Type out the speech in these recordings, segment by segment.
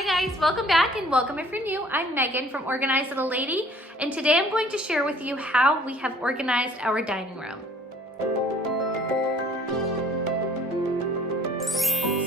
Hi guys, welcome back and welcome if you're new. I'm Megan from OrganizedLittleLady, and today I'm going to share with you how we have organized our dining room.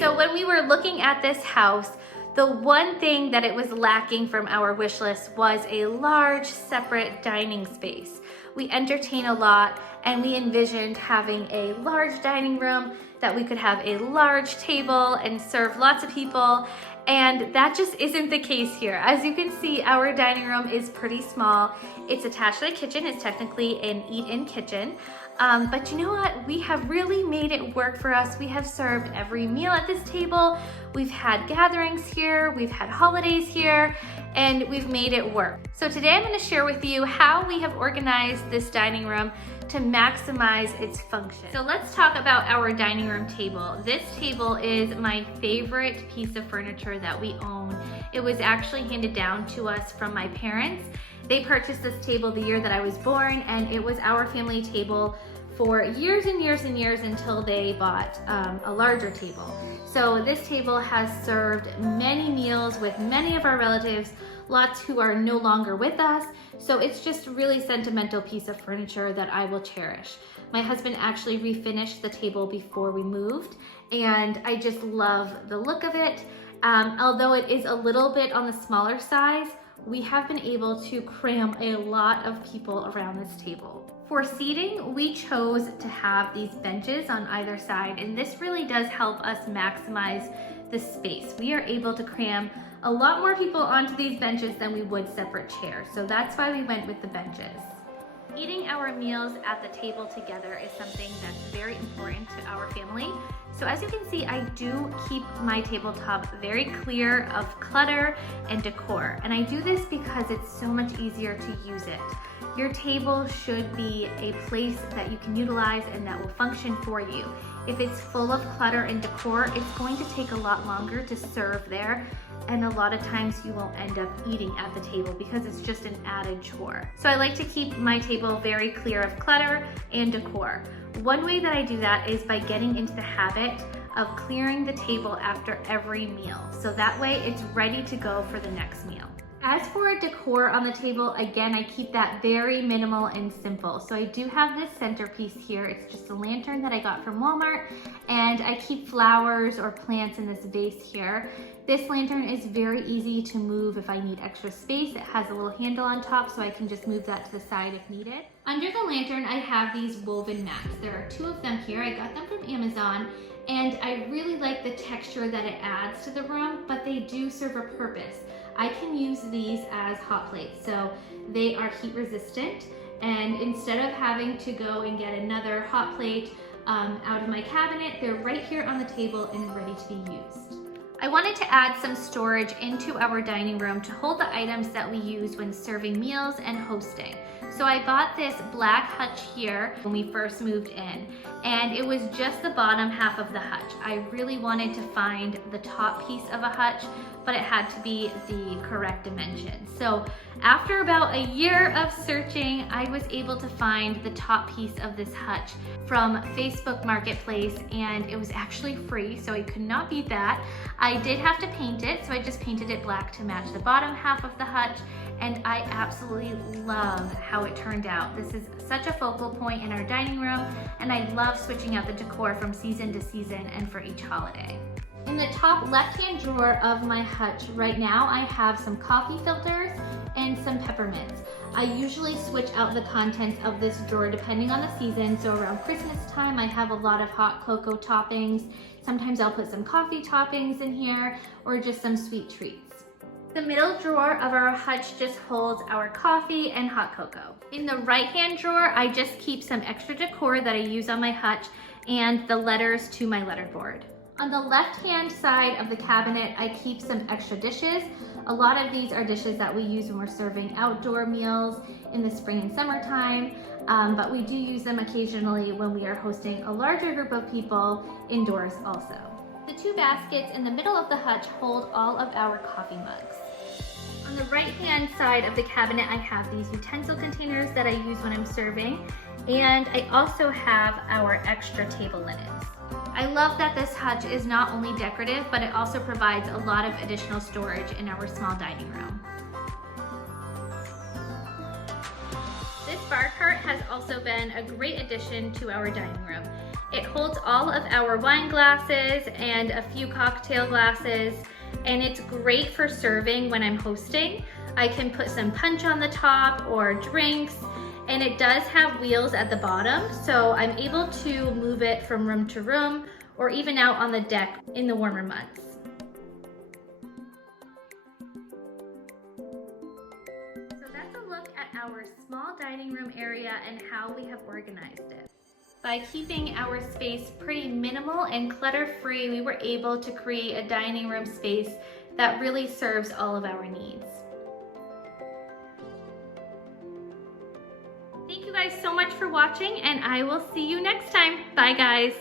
So when we were looking at this house, the one thing that it was lacking from our wish list was a large separate dining space. We entertain a lot and we envisioned having a large dining room that we could have a large table and serve lots of people. And that just isn't the case here. As you can see, our dining room is pretty small. It's attached to the kitchen. It's technically an eat-in kitchen. But you know what? We have really made it work for us. We have served every meal at this table. We've had gatherings here. We've had holidays here, and we've made it work. So today I'm going to share with you how we have organized this dining room to maximize its function. So let's talk about our dining room table. This table is my favorite piece of furniture that we own. It was actually handed down to us from my parents. They purchased this table the year that I was born, and it was our family table for years and years and years until they bought a larger table. So this table has served many meals with many of our relatives, lots who are no longer with us. So it's just a really sentimental piece of furniture that I will cherish. My husband actually refinished the table before we moved, and I just love the look of it. Although it is a little bit on the smaller size, we have been able to cram a lot of people around this table. For seating, we chose to have these benches on either side, and this really does help us maximize the space. We are able to cram a lot more people onto these benches than we would separate chairs, so that's why we went with the benches. Eating our meals at the table together is something that's very important to our family. So as you can see, I do keep my tabletop very clear of clutter and decor. And I do this because it's so much easier to use it. Your table should be a place that you can utilize and that will function for you. If it's full of clutter and decor, it's going to take a lot longer to serve there. And a lot of times you won't end up eating at the table because it's just an added chore. So I like to keep my table very clear of clutter and decor. One way that I do that is by getting into the habit of clearing the table after every meal. So that way it's ready to go for the next meal. As for decor on the table, again, I keep that very minimal and simple. So I do have this centerpiece here. It's just a lantern that I got from Walmart, and I keep flowers or plants in this vase here. This lantern is very easy to move if I need extra space. It has a little handle on top, so I can just move that to the side if needed. Under the lantern, I have these woven mats. There are 2 of them here. I got them from Amazon, and I really like the texture that it adds to the room, but they do serve a purpose. I can use these as hot plates, so they are heat resistant, and instead of having to go and get another hot plate out of my cabinet, they're right here on the table and ready to be used. I wanted to add some storage into our dining room to hold the items that we use when serving meals and hosting. So I bought this black Hutch here when we first moved in, and it was just the bottom half of the Hutch. I really wanted to find the top piece of a Hutch, but it had to be the correct dimension. So after about a year of searching, I was able to find the top piece of this Hutch from Facebook Marketplace, and it was actually free, so I could not beat that. I did have to paint it, so I just painted it black to match the bottom half of the Hutch, and I absolutely love how it turned out. This is such a focal point in our dining room, and I love switching out the decor from season to season and for each holiday. In the top left-hand drawer of my Hutch right now, I have some coffee filters and some peppermints. I usually switch out the contents of this drawer depending on the season. So around Christmas time, I have a lot of hot cocoa toppings. Sometimes I'll put some coffee toppings in here or just some sweet treats. The middle drawer of our Hutch just holds our coffee and hot cocoa. In the right-hand drawer, I just keep some extra decor that I use on my Hutch and the letters to my letterboard. On the left-hand side of the cabinet, I keep some extra dishes. A lot of these are dishes that we use when we're serving outdoor meals in the spring and summertime, but we do use them occasionally when we are hosting a larger group of people indoors also. The 2 baskets in the middle of the Hutch hold all of our coffee mugs. On the right-hand side of the cabinet, I have these utensil containers that I use when I'm serving, and I also have our extra table linens. I love that this hutch is not only decorative, but it also provides a lot of additional storage in our small dining room. This bar cart has also been a great addition to our dining room. It holds all of our wine glasses and a few cocktail glasses, and it's great for serving when I'm hosting. I can put some punch on the top or drinks, and it does have wheels at the bottom, so I'm able to move it from room to room or even out on the deck in the warmer months. So that's a look at our small dining room area and how we have organized it. By keeping our space pretty minimal and clutter-free, we were able to create a dining room space that really serves all of our needs. Thank you guys so much for watching, and I will see you next time. Bye guys.